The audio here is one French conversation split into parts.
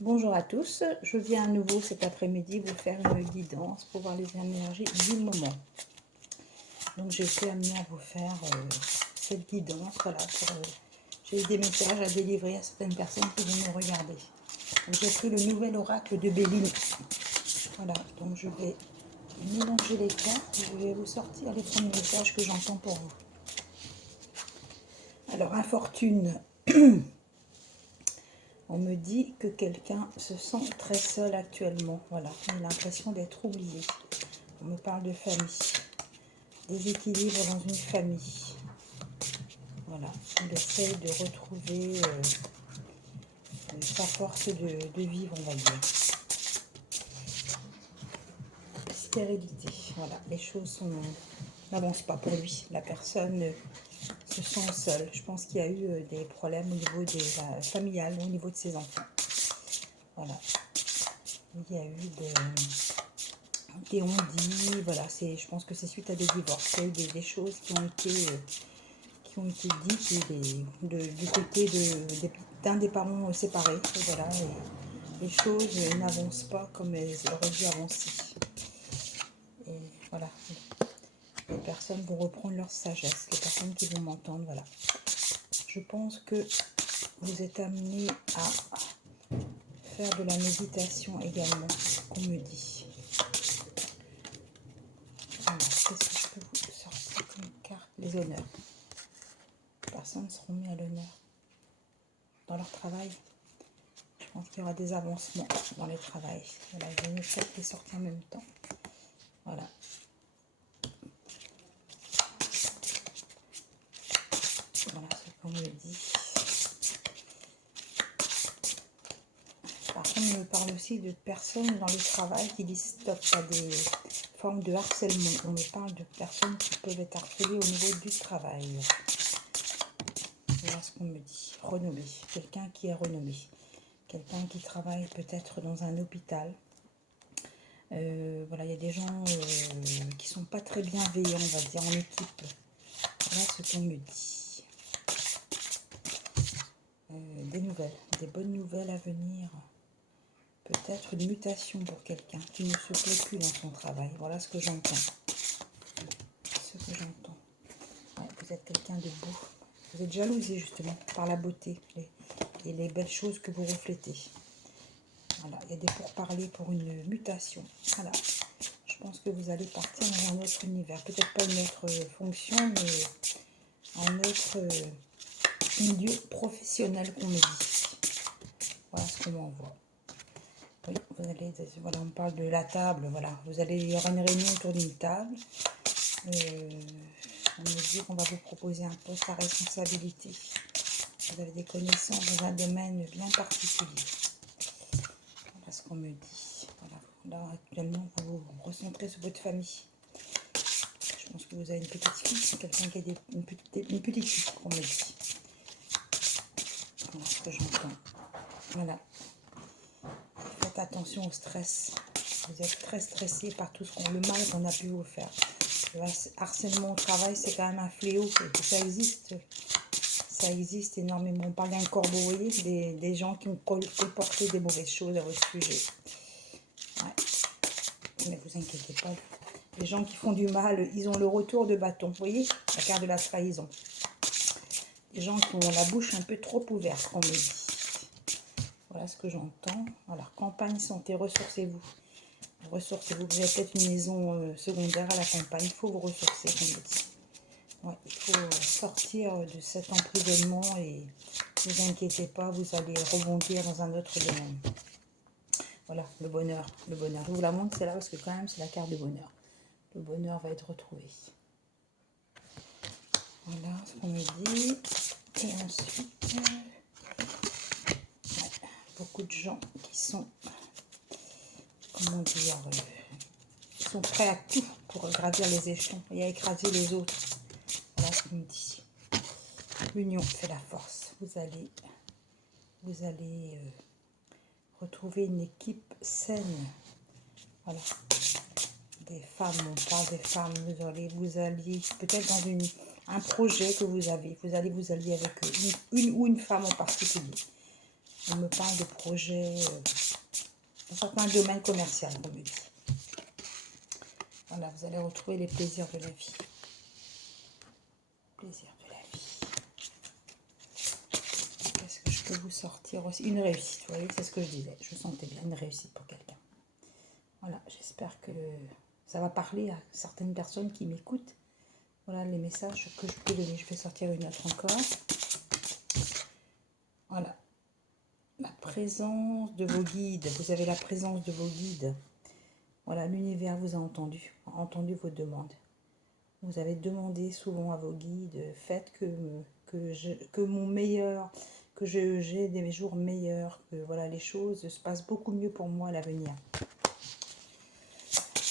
Bonjour à tous, je viens à nouveau cet après-midi vous faire une guidance pour voir les énergies du moment. Donc j'ai été amenée à vous faire cette guidance, voilà, j'ai eu des messages à délivrer à certaines personnes qui vont me regarder. J'ai pris le nouvel oracle de Béline. Voilà, donc je vais mélanger les cartes et je vais vous sortir les premiers messages que j'entends pour vous. Alors, infortune. On me dit que quelqu'un se sent très seul actuellement. Voilà, il a l'impression d'être oublié. On me parle de famille. Déséquilibre dans une famille. Voilà, il essaye de retrouver sa force de vivre, on va dire. Stérilité. Voilà, les choses n'avancent pas pour lui. La personne se sent seule. Je pense qu'il y a eu des problèmes au niveau familial, au niveau de ses enfants. Voilà. Il y a eu des on-dit, voilà, je pense que c'est suite à des divorces. Il y a eu des choses qui ont été dites du côté d'un des parents séparés. Et voilà, et les choses n'avancent pas comme elles auraient dû avancer. Et voilà, les personnes vont reprendre leur sagesse, les personnes qui vont m'entendre, voilà. Je pense que vous êtes amenés à faire de la méditation également, qu'on me dit. Alors, qu'est-ce que je peux vous sortir comme carte? Les honneurs. Les personnes seront mises à l'honneur dans leur travail. Je pense qu'il y aura des avancements dans les travails. Voilà, j'ai une carte qui est sortie en même temps. Voilà. Voilà ce qu'on me dit. Par contre, on me parle aussi de personnes dans le travail qui disent stop à des formes de harcèlement. On me parle de personnes qui peuvent être harcelées au niveau du travail. Voilà ce qu'on me dit. Renommé. Quelqu'un qui est renommé. Quelqu'un qui travaille peut-être dans un hôpital. Voilà, il y a des gens qui sont pas très bienveillants, on va dire, en équipe. Voilà ce qu'on me dit. Des nouvelles, des bonnes nouvelles à venir. Peut-être une mutation pour quelqu'un qui ne se plaît plus dans son travail. Voilà ce que j'entends. Ouais, vous êtes quelqu'un de beau. Vous êtes jalousé justement par la beauté et les belles choses que vous reflétez. Voilà, il y a des pourparlers pour une mutation. Voilà, je pense que vous allez partir dans un autre univers. Peut-être pas une autre fonction, mais un autre milieu professionnel qu'on me dit. Voilà ce qu'on m'envoie. Oui, vous allez, voilà, on parle de la table, voilà. Il y aura une réunion autour d'une table. On me dit qu'on va vous proposer un poste à responsabilité. Vous avez des connaissances dans un domaine bien particulier. Voilà ce qu'on me dit. Voilà. Là, actuellement, on va vous recentrer sur votre famille. Je pense que vous avez une petite fille, quelqu'un qui a une petite fille, qu'on me dit. Voilà ce que j'entends. Voilà. Faites attention au stress. Vous êtes très stressé par tout le mal qu'on a pu vous faire. Le harcèlement au travail, c'est quand même un fléau. Ça existe. Ça existe énormément. On parle d'un corbeau, vous voyez, des gens qui ont colporté des mauvaises choses à votre sujet. Ouais. Mais vous inquiétez pas. Les gens qui font du mal, ils ont le retour de bâton. Vous voyez, la carte de la trahison. Les gens qui ont la bouche un peu trop ouverte, on me dit. Voilà ce que j'entends. Voilà, campagne, santé, ressourcez-vous. Ressourcez-vous. Vous avez peut-être une maison secondaire à la campagne. Il faut vous ressourcer, on me dit. Ouais, il faut sortir de cet emprisonnement et ne vous inquiétez pas, vous allez rebondir dans un autre domaine. Voilà, le bonheur, le bonheur. Je vous la montre, c'est là parce que quand même c'est la carte de bonheur. Le bonheur va être retrouvé. Voilà ce qu'on me dit. Et ensuite, ouais, beaucoup de gens qui sont, comment dire, qui sont prêts à tout pour gravir les échelons et à écraser les autres. Voilà ce qu'on me dit. L'union fait la force. Vous allez retrouver une équipe saine. Voilà. Des femmes, on parle des femmes. Vous alliez peut-être dans un projet que vous avez. Vous allez vous allier avec une ou une femme en particulier. On me parle de projets dans certains domaines commerciaux, on me dit. Voilà, vous allez retrouver les plaisirs de la vie. Plaisir de la vie. Qu'est-ce que je peux vous sortir aussi? Une réussite, vous voyez, c'est ce que je disais. Je sentais bien une réussite pour quelqu'un. Voilà, j'espère que ça va parler à certaines personnes qui m'écoutent. Voilà les messages que je peux donner. Je vais sortir une autre encore. Voilà. La présence de vos guides. Vous avez la présence de vos guides. Voilà, l'univers vous a entendu vos demandes. Vous avez demandé souvent à vos guides, faites que mon meilleur, que j'ai des jours meilleurs, que voilà, les choses se passent beaucoup mieux pour moi à l'avenir.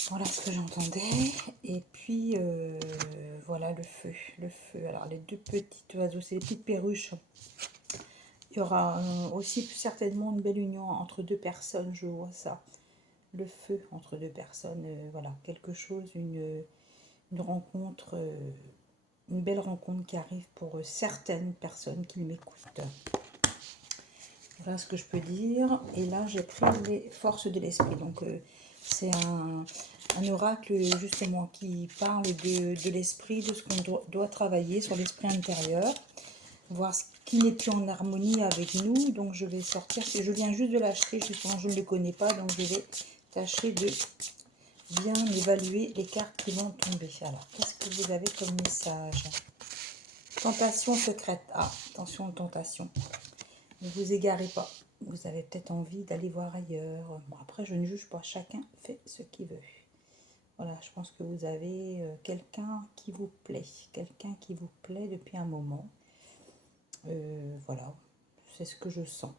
Voilà ce que j'entendais. Et puis, voilà le feu. Le feu. Alors, les deux petits oiseaux, c'est les petites perruches. Il y aura aussi certainement une belle union entre deux personnes, je vois ça. Le feu entre deux personnes, voilà, quelque chose, une rencontre, une belle rencontre qui arrive pour certaines personnes qui m'écoutent. Voilà ce que je peux dire. Et là, j'ai pris les forces de l'esprit. Donc, c'est un oracle, justement, qui parle de l'esprit, de ce qu'on doit travailler sur l'esprit intérieur. Voir ce qui n'est plus en harmonie avec nous. Donc, je vais sortir. Je viens juste de l'acheter, justement, je ne le connais pas. Donc, je vais tâcher de bien évaluer les cartes qui vont tomber. Alors, qu'est-ce que vous avez comme message? Tentation secrète. Ah, attention, tentation. Ne vous égarez pas. Vous avez peut-être envie d'aller voir ailleurs. Bon, après, je ne juge pas. Chacun fait ce qu'il veut. Voilà, je pense que vous avez quelqu'un qui vous plaît. Quelqu'un qui vous plaît depuis un moment. Voilà, c'est ce que je sens.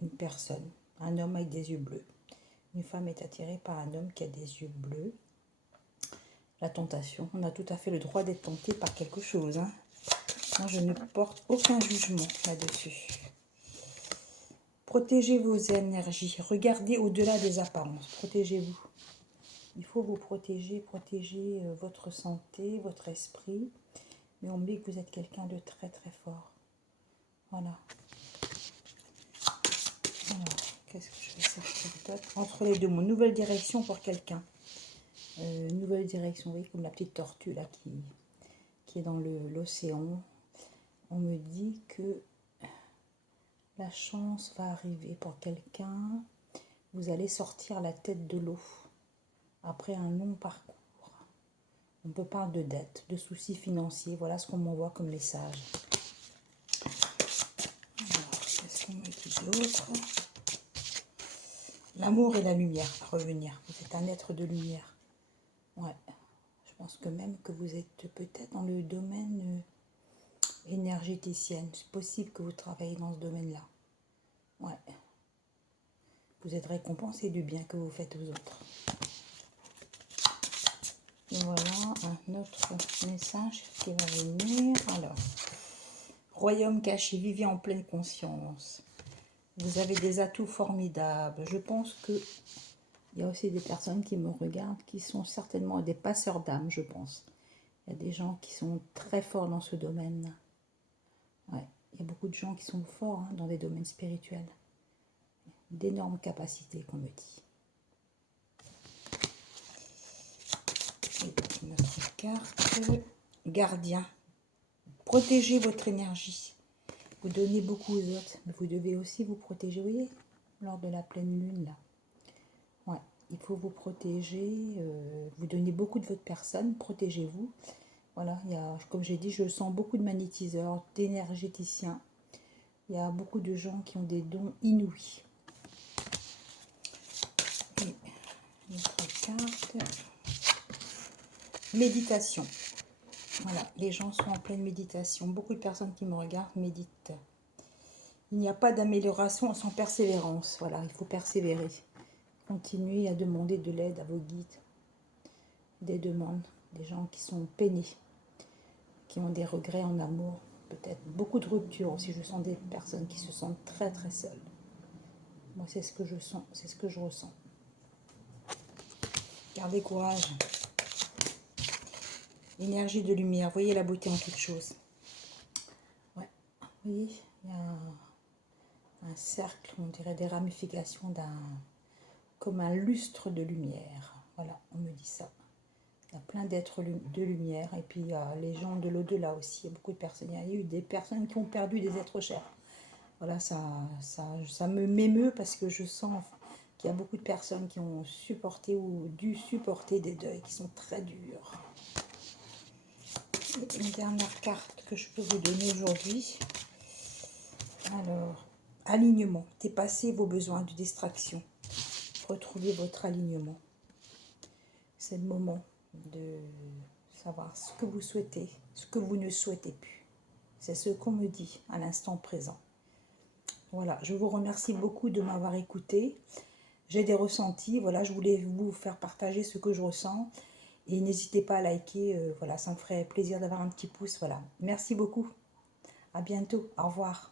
Une personne, un homme avec des yeux bleus. Une femme est attirée par un homme qui a des yeux bleus. La tentation, on a tout à fait le droit d'être tenté par quelque chose. Hein. Moi, je ne porte aucun jugement là-dessus. Protégez vos énergies. Regardez au-delà des apparences. Protégez-vous. Il faut vous protéger, protéger votre santé, votre esprit. Mais on me dit que vous êtes quelqu'un de très très fort. Voilà. Alors, qu'est-ce que je vais sortir d'autre? Entre les deux mots, nouvelle direction pour quelqu'un. Nouvelle direction, vous voyez, comme la petite tortue là qui est dans l'océan. On me dit que la chance va arriver pour quelqu'un. Vous allez sortir la tête de l'eau après un long parcours. On peut parler de dettes, de soucis financiers. Voilà ce qu'on m'envoie comme message. Alors, qu'est-ce qu'on me dit d'autre? L'amour et la lumière à revenir. Vous êtes un être de lumière. Ouais. Je pense que même que vous êtes peut-être dans le domaine énergéticienne. C'est possible que vous travaillez dans ce domaine-là. Ouais. Vous êtes récompensé du bien que vous faites aux autres. Et voilà un autre message qui va venir. Alors, royaume caché, vivez en pleine conscience. Vous avez des atouts formidables. Je pense que il y a aussi des personnes qui me regardent qui sont certainement des passeurs d'âme, je pense. Il y a des gens qui sont très forts dans ce domaine. Ouais. Il y a beaucoup de gens qui sont forts dans des domaines spirituels. D'énormes capacités, qu'on me dit. Et notre carte, gardien. Protégez votre énergie. Vous donnez beaucoup aux autres, mais vous devez aussi vous protéger, vous voyez, lors de la pleine lune, là. Ouais, il faut vous protéger, vous donnez beaucoup de votre personne, protégez-vous. Voilà, il y a, comme j'ai dit, je sens beaucoup de magnétiseurs, d'énergéticiens. Il y a beaucoup de gens qui ont des dons inouïs. Et notre carte, méditation. Voilà, les gens sont en pleine méditation. Beaucoup de personnes qui me regardent méditent. Il n'y a pas d'amélioration sans persévérance. Voilà, il faut persévérer. Continuez à demander de l'aide à vos guides. Des demandes, des gens qui sont peinés, qui ont des regrets en amour. Peut-être beaucoup de ruptures aussi. Je sens des personnes qui se sentent très très seules. Moi, c'est ce que je sens, c'est ce que je ressens. Gardez courage. Énergie de lumière. Voyez la beauté en toute chose. Ouais, oui, il y a un cercle, on dirait des ramifications comme un lustre de lumière. Voilà, on me dit ça. Il y a plein d'êtres de lumière, et puis il y a les gens de l'au-delà aussi. Il y a beaucoup de personnes. Il y a eu des personnes qui ont perdu des êtres chers. Voilà, ça me m'émeut parce que je sens qu'il y a beaucoup de personnes qui ont supporté ou dû supporter des deuils qui sont très durs. Et une dernière carte que je peux vous donner aujourd'hui. Alors, alignement. Dépassez vos besoins de distraction. Retrouvez votre alignement. C'est le moment de savoir ce que vous souhaitez, ce que vous ne souhaitez plus. C'est ce qu'on me dit à l'instant présent. Voilà, je vous remercie beaucoup de m'avoir écouté. J'ai des ressentis, voilà, je voulais vous faire partager ce que je ressens. Et n'hésitez pas à liker, voilà, ça me ferait plaisir d'avoir un petit pouce, voilà. Merci beaucoup, à bientôt, au revoir.